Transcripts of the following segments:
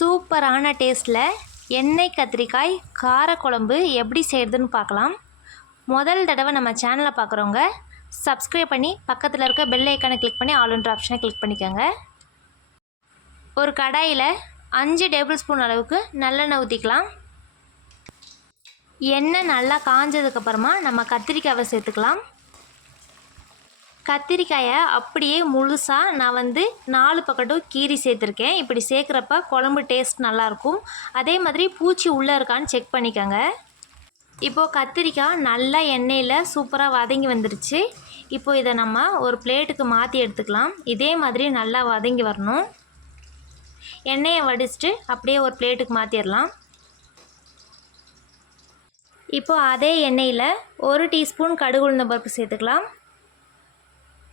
சூப்பரான டேஸ்ட்டில் எண்ணெய் கத்திரிக்காய் காரக்குழம்பு எப்படி செய்கிறதுன்னு பார்க்கலாம். முதல் தடவை நம்ம சேனலை பார்க்குறவங்க சப்ஸ்கிரைப் பண்ணி பக்கத்தில் இருக்க பெல் ஐக்கானை கிளிக் பண்ணி ஆல்ன்ற ஆப்ஷனை கிளிக் பண்ணிக்கோங்க. ஒரு கடாயில் 5 டேபிள் ஸ்பூன் அளவுக்கு நல்லெண்ணெய் ஊற்றிக்கலாம். எண்ணெய் நல்லா காஞ்சதுக்கப்புறமா நம்ம கத்திரிக்காயை சேர்த்துக்கலாம். கத்திரிக்காயை அப்படியே முழுசாக நான் 4 பக்கட்டும் கீரி சேர்த்துருக்கேன். இப்படி சேர்க்குறப்ப குழம்பு டேஸ்ட் நல்லாயிருக்கும். அதே மாதிரி பூச்சி உள்ளே இருக்கான்னு செக் பண்ணிக்கோங்க. இப்போது கத்திரிக்காய் நல்லா எண்ணெயில் சூப்பராக வதங்கி வந்துருச்சு. இப்போது இதை நம்ம ஒரு பிளேட்டுக்கு மாற்றி எடுத்துக்கலாம். இதே மாதிரி நல்லா வதங்கி வரணும். எண்ணெயை வடிச்சிட்டு அப்படியே ஒரு பிளேட்டுக்கு மாற்றிடலாம். இப்போது அதே எண்ணெயில் 1 டீஸ்பூன் கடுகு உளுந்தம் பருப்பு சேர்த்துக்கலாம்.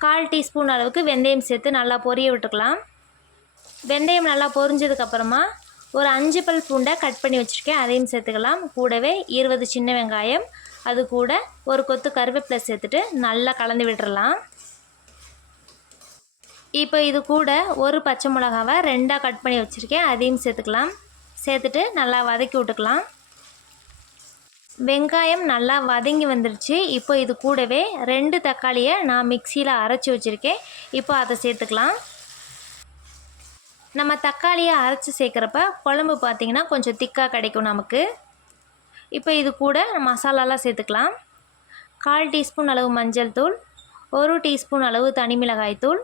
1/4 டீஸ்பூன் அளவுக்கு வெந்தயம் சேர்த்து நல்லா பொரிய விட்டுக்கலாம். வெந்தயம் நல்லா பொரிஞ்சதுக்கப்புறமா ஒரு 5 பல் பூண்டை கட் பண்ணி வச்சுருக்கேன், அதையும் சேர்த்துக்கலாம். கூடவே 20 சின்ன வெங்காயம், அது கூட ஒரு கொத்து கருவேப்பிலை சேர்த்துட்டு நல்லா கலந்து விட்டுறலாம். இப்போ இது கூட ஒரு பச்சை மிளகாவை 2ஆக கட் பண்ணி வச்சுருக்கேன், அதையும் சேர்த்துக்கலாம். சேர்த்துட்டு நல்லா வதக்கி விட்டுக்கலாம். வெங்காயம் நல்லா வதங்கி வந்துருச்சு. இப்போ இது கூடவே 2 தக்காளியை நான் மிக்சியில் அரைச்சி வச்சுருக்கேன். இப்போ அதை சேர்த்துக்கலாம். நம்ம தக்காளியை அரைச்சி சேர்க்குறப்ப குழம்பு பார்த்திங்கன்னா கொஞ்சம் திக்காக கிடைக்கும் நமக்கு. இப்போ இது கூட மசாலாலாம் சேர்த்துக்கலாம். 1/4 டீஸ்பூன் அளவு மஞ்சள் தூள், 1 டீஸ்பூன் அளவு தனி மிளகாய் தூள்,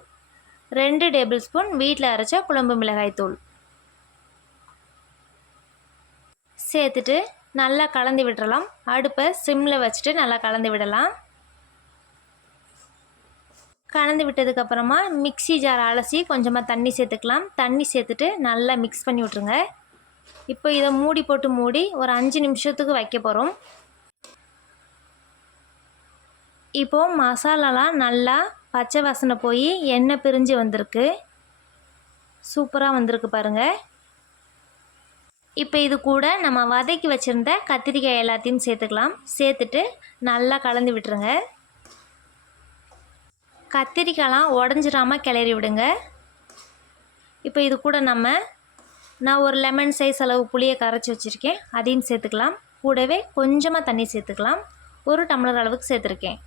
2 டேபிள் ஸ்பூன் வீட்டில் அரைச்ச குழம்பு மிளகாய் தூள் சேர்த்துட்டு நல்லா கலந்து விடலாம். அடுப்பை சிம்மில் வச்சுட்டு நல்லா கலந்து விடலாம். கலந்து விட்டதுக்கப்புறமா மிக்ஸி ஜார் அலசி கொஞ்சமாக தண்ணி சேர்த்துக்கலாம். தண்ணி சேர்த்துட்டு நல்லா மிக்ஸ் பண்ணி விட்ருங்க. இப்போ இதை மூடி ஒரு 5 நிமிஷத்துக்கு வைக்க போகிறோம். இப்போது மசாலாலாம் நல்லா பச்சை வாசனை போய் எண்ணெய் பிரிஞ்சு வந்திருக்கு. சூப்பராக வந்திருக்கு பாருங்கள். இப்போ இது கூட நம்ம வதக்கி வச்சுருந்த கத்திரிக்காய் எல்லாத்தையும் சேர்த்துக்கலாம். சேர்த்துட்டு நல்லா கலந்து விட்டுருங்க. கத்திரிக்காயெலாம் உடஞ்சிடாமல் கிளறி விடுங்க. இப்போ இது கூட நான் ஒரு லெமன் சைஸ் அளவு புளியை கரைச்சி வச்சுருக்கேன், அதையும் சேர்த்துக்கலாம். கூடவே கொஞ்சமாக தண்ணி சேர்த்துக்கலாம். 1 டம்ளர் அளவுக்கு சேர்த்துருக்கேன்.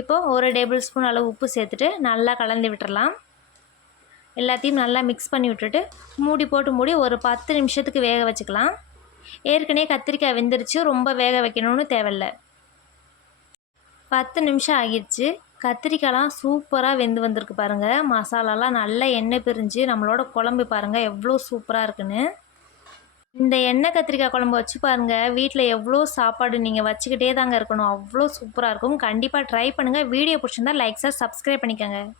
இப்போது 1 டேபிள் ஸ்பூன் அளவு உப்பு சேர்த்துட்டு நல்லா கலந்து விட்டுறலாம். எல்லாத்தையும் நல்லா மிக்ஸ் பண்ணி விட்டுட்டு மூடி ஒரு 10 நிமிஷத்துக்கு வேக வச்சுக்கலாம். ஏற்கனவே கத்திரிக்காய் வெந்துருச்சு, ரொம்ப வேக வைக்கணும்னு தேவையில்லை. 10 நிமிஷம் ஆகிடுச்சு. கத்திரிக்காய்லாம் சூப்பராக வெந்து வந்திருக்கு பாருங்கள். மசாலாலாம் நல்லா எண்ணெய் பிரிஞ்சு நம்மளோட குழம்பு பாருங்கள் எவ்வளோ சூப்பராக இருக்குன்னு. இந்த எண்ணெய் கத்திரிக்காய் குழம்பு வச்சு பாருங்கள், வீட்டில் எவ்வளோ சாப்பாடு நீங்கள் வச்சுக்கிட்டே தாங்க இருக்கணும், அவ்வளோ சூப்பராக இருக்கும். கண்டிப்பாக ட்ரை பண்ணுங்கள். வீடியோ பிடிச்சிருந்தா லைக், சப்ஸ்கிரைப் பண்ணிக்கோங்க.